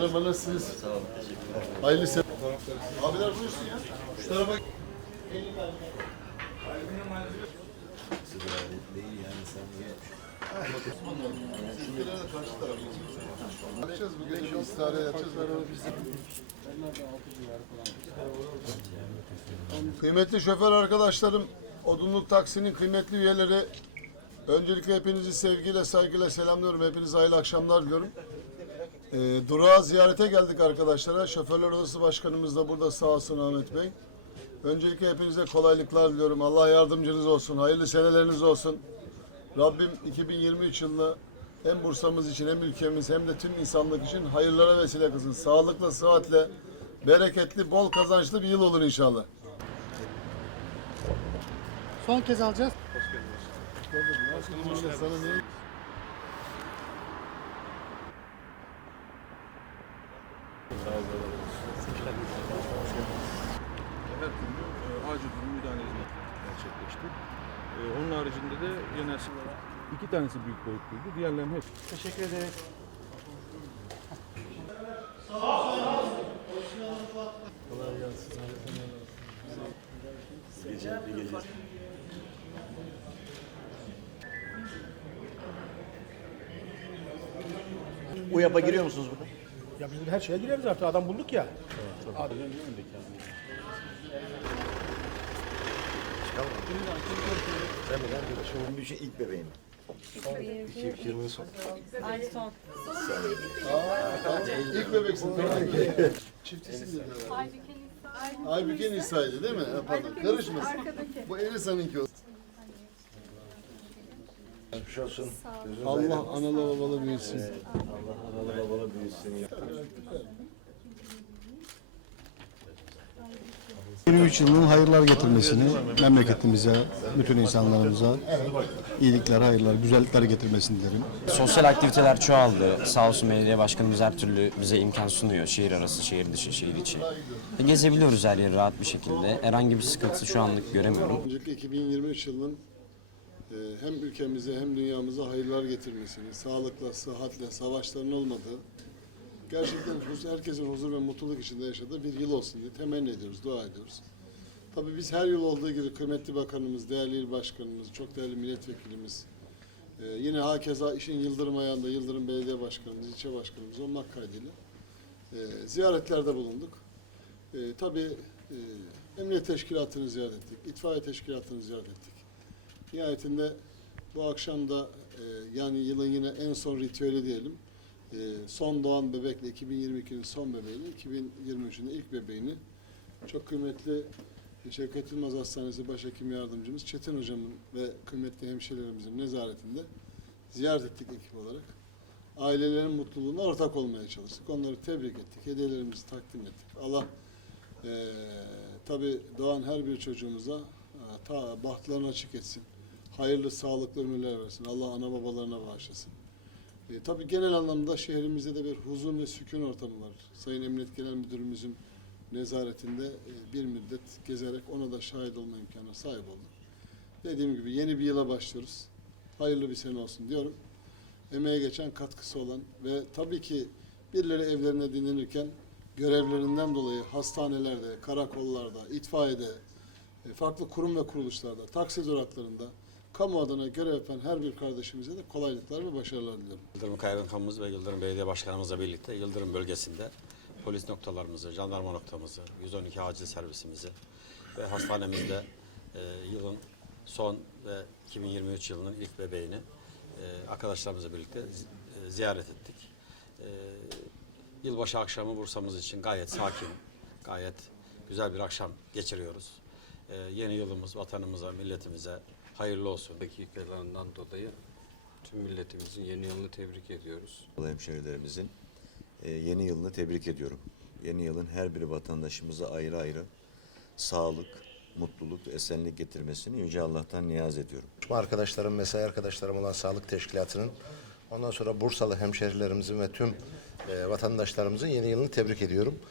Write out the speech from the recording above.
Merhaba nasılsınız? Sağ olun. Hayırlı se- Abiler buyursun ya. Şu tarafa da karşı bugün bir istihare yapacağız. Kıymetli şoför arkadaşlarım, Odunluk Taksi'nin kıymetli üyeleri, öncelikle hepinizi sevgiyle, saygıyla selamlıyorum. Hepinize hayırlı akşamlar diliyorum. Ee, durağa ziyarete geldik arkadaşlara. Şoförler Odası Başkanımız da burada sağ olsun Ahmet Bey. Öncelikle hepinize kolaylıklar diliyorum. Allah yardımcınız olsun. Hayırlı seneleriniz olsun. Rabbim 2023 yılını hem Bursa'mız için hem ülkemiz hem de tüm insanlık için hayırlara vesile kılsın. Sağlıkla, sıhhatle, bereketli, bol kazançlı bir yıl olur inşallah. Son kez alacağız. Sana ne? her türlü e, acil durum müdahalesi gerçekleşti. E, onun haricinde de genel iki tanesi büyük boyutluydu. Diğerlerinin hepsi Teşekkür ederiz. UYAP'a giriyor musunuz burada? Ya biz burada her şeye gireriz artık. Adam bulduk ya. Şimdi bir şey ilk bebeğim. Ay son. İlk bebeksin. Çiftisin dedi. Aybüke Nisa'ydı değil mi? Pardon. Karışmasın. Bu Elisa'nınki olsun. Geçmiş olsun. Gözünüz Allah analı babalı büyüsün. Allah analı babalı büyüsün. ya. 23 yılının hayırlar getirmesini memleketimize, bütün insanlarımıza iyilikler, hayırlar, güzellikler getirmesini dilerim. Sosyal aktiviteler çoğaldı. Sağ olsun belediye başkanımız her türlü bize imkan sunuyor. Şehir arası, şehir dışı, şehir içi. E, Gezebiliyoruz her yeri rahat bir şekilde. Herhangi bir sıkıntı şu anlık göremiyorum. Öncelikle 2023 yılının e, hem ülkemize hem dünyamıza hayırlar getirmesini, sağlıkla, sıhhatle, savaşların olmadığı, gerçekten herkesin huzur ve mutluluk içinde yaşadığı bir yıl olsun diye temenni ediyoruz, dua ediyoruz. Tabii biz her yıl olduğu gibi kıymetli bakanımız, değerli il başkanımız, çok değerli milletvekilimiz, e, yine hakeza işin yıldırım ayağında Yıldırım Belediye Başkanımız, ilçe başkanımız olmak kaydıyla e, ziyaretlerde bulunduk. E, tabii Emniyet Teşkilatı'nı ziyaret ettik, itfaiye teşkilatını ziyaret ettik. Nihayetinde bu akşam da yani yılın yine en son ritüeli diyelim, e, son doğan bebekle 2022'nin son bebeğini, 2023'ün ilk bebeğini çok kıymetli Şevket Yılmaz Hastanesi Başhekim Yardımcımız Çetin Hocam'ın ve kıymetli hemşirelerimizin nezaretinde ziyaret ettik ekip olarak. Ailelerin mutluluğuna ortak olmaya çalıştık. Onları tebrik ettik. Hediyelerimizi takdim ettik. Allah eee tabi doğan her bir çocuğumuza e, ta bahtlarını açık etsin. Hayırlı, sağlıklı ömürler versin. Allah ana babalarına bağışlasın. E, tabii genel anlamda şehrimizde de bir huzur ve sükun ortamı var. Sayın Emniyet Genel Müdürümüzün nezaretinde e, bir müddet gezerek ona da şahit olma imkanına sahip oldum. Dediğim gibi yeni bir yıla başlıyoruz. Hayırlı bir sene olsun diyorum. Emeğe geçen katkısı olan ve tabii ki birileri evlerine dinlenirken görevlerinden dolayı hastanelerde, karakollarda, itfaiyede, e, farklı kurum ve kuruluşlarda, taksi duraklarında kamu adına görev yapan her bir kardeşimize de kolaylıklar ve başarılar diliyorum. Yıldırım Kaymakamımız ve Yıldırım Belediye Başkanımızla birlikte Yıldırım bölgesinde polis noktalarımızı, jandarma noktamızı, 112 acil servisimizi ve hastanemizde e, yılın son ve 2023 yılının ilk bebeğini e, arkadaşlarımızla birlikte zi- e, ziyaret ettik. E, yılbaşı akşamı Bursa'mız için gayet sakin, gayet güzel bir akşam geçiriyoruz. E, yeni yılımız vatanımıza, milletimize hayırlı olsun. dakikalarından dolayı tüm milletimizin yeni yılını tebrik ediyoruz. Hemşehrilerimizin e, yeni yılını tebrik ediyorum. Yeni yılın her bir vatandaşımıza ayrı ayrı sağlık, mutluluk, esenlik getirmesini Yüce Allah'tan niyaz ediyorum. arkadaşlarım, mesai arkadaşlarım olan Sağlık Teşkilatı'nın ondan sonra Bursalı hemşehrilerimizin ve tüm e, vatandaşlarımızın yeni yılını tebrik ediyorum.